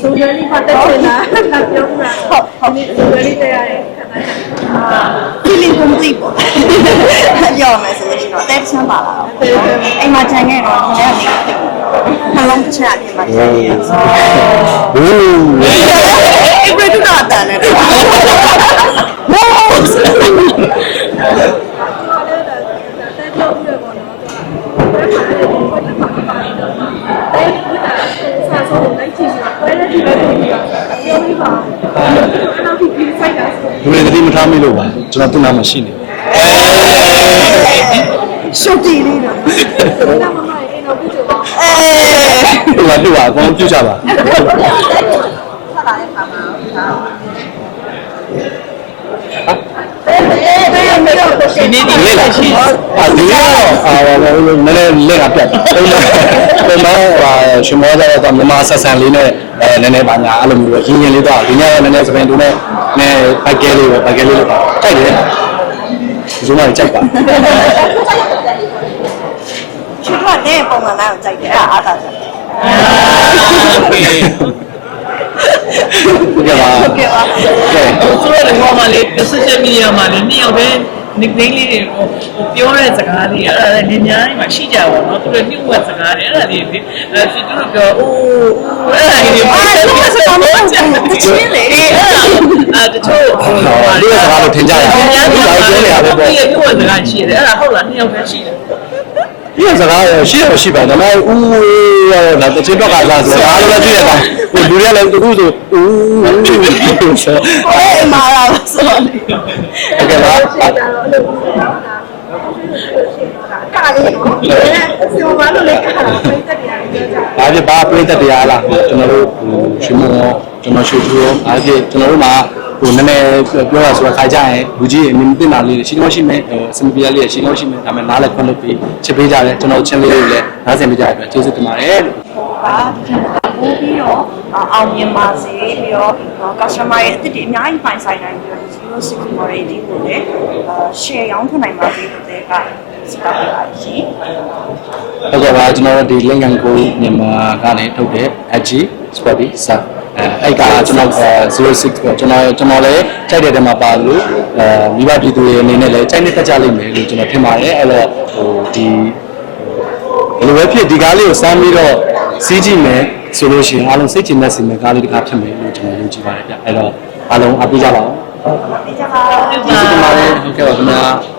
ဆိုဂျယ်လီပတ်တက်ချင်တာဒါပြောမှာဟုတ်ဟုတ်ဆိုဂျယ်လီတက်ရတယ်ခဏခဏအာဖိလင်းကုန်ကြည့်ပေါ့ပြောမယ်ဆိုရင်တော့တက်ချမ်းပါလာတော့အိမ်မှာခြံခဲ့တော့ခြံရမယ်နှလုံးတစ်ချက်အပြင်မှာခြံရဆိုဘူးဘယ်လိုတော့တန်လဲဘော လူတွေတတိမထားမိလို့ပါကျွန်တော်သူ့နာမှာရှိနေရှုပ်တည်လေးတော့အဲဟိုကတူပါအကုန်ပြုတ်ကြပါဒီနေ့ဒီဒီ နေ့နေ့လာလားရှိအာဒီနေ့တော့အာနည်းနည်းလက်ကပြတ်ပုံမှန်ပုံမှန်ဟာရှင်မောကြတော့မြန်မာဆက်ဆံလေးနဲ့အဲနည်းနည်းပါညာအဲ့လိုမျိုးပဲရင်းရင်းလေးတော့ဒီနေ့ကနည်းနည်းစပင်တူနဲ့နည်းဘက်ကဲလေးပဲဘက်ကဲလေးလို့တိုက်တယ်ဒီမှာကြိုက်ပါချစ်တော့တဲ့ပုံမှန်တိုင်းကိုကြိုက်တယ်အဲ့ဒါအားသာချက်ဟုတ်ကဲ့ပါဟုတ်ကဲ့ပါကဲဆိုတော့ဒီပေါ်မှာလေ social media မှာလေနှစ်ယောက်တည်း nickname လေးတွေဟိုပြောတဲ့စကားလေးအဲ့ဒါလည်းနေများကြီးမှာရှိကြပါတော့သူတို့ညှို့ဝက်စကားတွေအဲ့ဒါလေးဒီအဲသူတို့ပြောအိုးအဲ့ဒါလေးတွေအဲ့ဒါဆိုတော့မဟုတ်ဘူးချင်းလေအေးအဲ့ဒါအဲတချို့ဒီကစကားလို့ထင်ကြရတယ်အများဒီကြီးကပြောနေရတယ်ပေါ့ဒီညှို့ဝက်စကားရှိတယ်အဲ့ဒါဟုတ်လားနှစ်ယောက်တည်းရှိတယ်ဒီစကားရှိရရှိပါဒါပေမဲ့ဦးရောဒါတချင်းတော့ကစားဆိုအားလည်းကြည့်ရတာဟိုလူတွေကလည်းသူဆိုဦးဆိုအဲ့မာလာဆိုတော့ ဟုတ်ကဲ့ပါကားလေးနော်ဆီမလို့လေကားပိတ်တက်ရတယ်ပြောကြဒါပြပါပြိတ္တတရားလားကျွန်တော်တို့ရှင်မောကျွန်တော်ရှူထူရောအားဖြင့်ကျွန်တော်တို့မှာဟိုနည်းနည်းပြောရဆိုတော့ခါကြရင်လူကြီးအမြင်တင်တာလေးရှိလို့ရှိမယ်ဟိုစင်ပီယာလေးရှိလို့ရှိမယ်ဒါပေမဲ့နားလည်းခွင့်လို့ပြီးချစ်ပေးကြတယ်ကျွန်တော်ချင်းလေးတွေလည်းနားဆင်ပေးကြတယ်ကျေးဇူးတင်ပါတယ်လို့ပါပို့ပြီးတော့အောင်မြင်ပါစေပြီးတော့ customer ရဲ့အစ်စ်တွေအများကြီးပိုင်ဆိုင်နိုင်ပြီး တော့ zero security ကိုလည်း share ရောင်းထနိုင်ပါစေလို့တဲ့ကစကားပြောပါရှင်ဟုတ်ကဲ့ပါကျွန်တော်တို့ဒီ link and go မြန်မာကနေထုတ်တဲ့ HG Sporty Sub အဲအဲ့ကကျွန်တော်06ပေါ့ကျွန်တော်ကျွန်တော်လည်းကြိုက်တဲ့တဲမှာပါလို့အဲမိဘပြည်သူတွေအနေနဲ့လည်းကြိုက်နေတတ်ကြလိမ့်မယ်လို့ကျွန်တော်ထင်ပါတယ်အဲ့တော့ဟိုဒီဘယ်လိုပဲဖြစ်ဒီကားလေးကိုစမ်းပြီးတော့စီးကြည့်မယ်ဆိုလို့ရှိရင်အားလုံးစိတ်ချမဲ့စီမဲ့ကားလေးတစ်ခါဖြစ်မယ်လို့ကျွန်တော်ယုံကြည်ပါတယ်ဗျအဲ့တော့အားလုံးအားပေးကြပါဦးဒီကြပါ ကျေးဇူးတင်ပါတယ်ဟုတ်ကဲ့ပါခင်ဗျာ